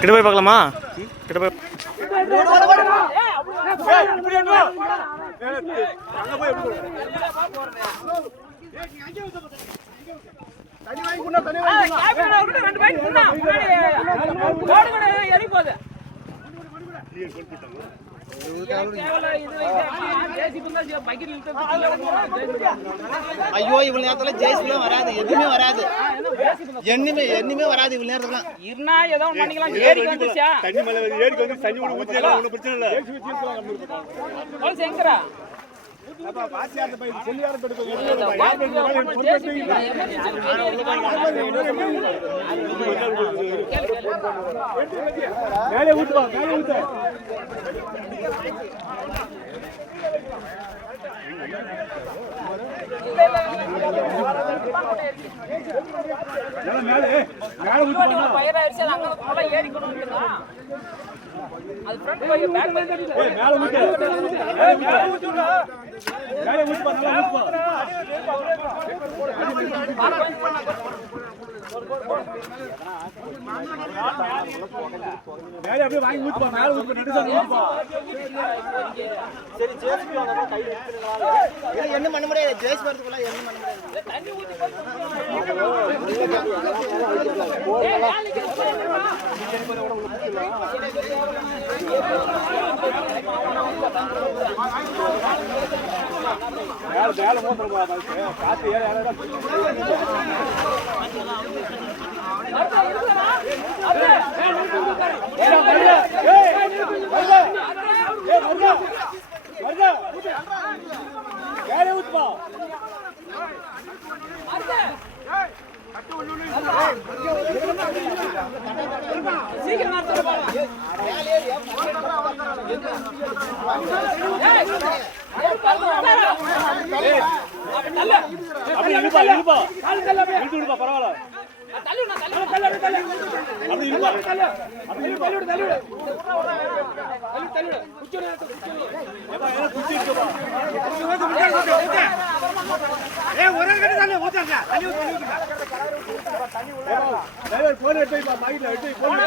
கிட்ட போய் பார்க்கலாமா? கிட்ட போய் ஐயோ இவ்வளவு நேரத்துல ஜெய்ஸ்ல வராது, எதுவுமே வராது, எண்ணுமே வராது இவ்வளவு நேரத்துல. இருனா ஏதோ பண்ணிக்கலாம். ஏரிக்கு வந்துச்சா தண்ணி மலை ஏரிக்கு வந்து தண்ணி கூட ஊத்திடலாம், ஒன்றும் பிரச்சனை இல்லை. போலீஸ் எங்கடா அப்பா பாசியார்ட்ட போய் செல்லியார பெடுக்கு மேலே ஊத்துவா, மேலே ஊத்து. மேலே ஊத்துவா. பயிராயிருச்சு அங்க போல ஏறிக்கணும் இருக்குதா? அது ஃப்ரண்ட் போய் பேக் மேல கட்டி மேலே ஊத்து. மேலே ஊத்துடா. மேலே ஊத்துவா, நல்லா ஊத்துவா. மேலே அப்படியே வாங்கி ஊத்துவா, மேலே ஊத்துவா, நடுசாமி ஊத்துவா. சரி ஜெய்ஸ்ல வந்தா கை எடுத்துறீங்களா? இது என்ன பண்ண முடியாது, ஜெய்ஸ் வரதுக்குள்ள என்ன பண்ண முடியாது. தண்ணி ஊத்தி மேல மோசமா காத்து ஏற ஊத்துப்பா. சீக்கிரம் அப்படி இழுப்பா, இழுப்பா, இழுத்து விடுப்பா, பரவாயில்ல. அப்படி இழுப்பா, அப்படி இழுப்பா. குச்சி இருக்குப்பா. போன் எடுத்து மைக்ல எடுத்து போன்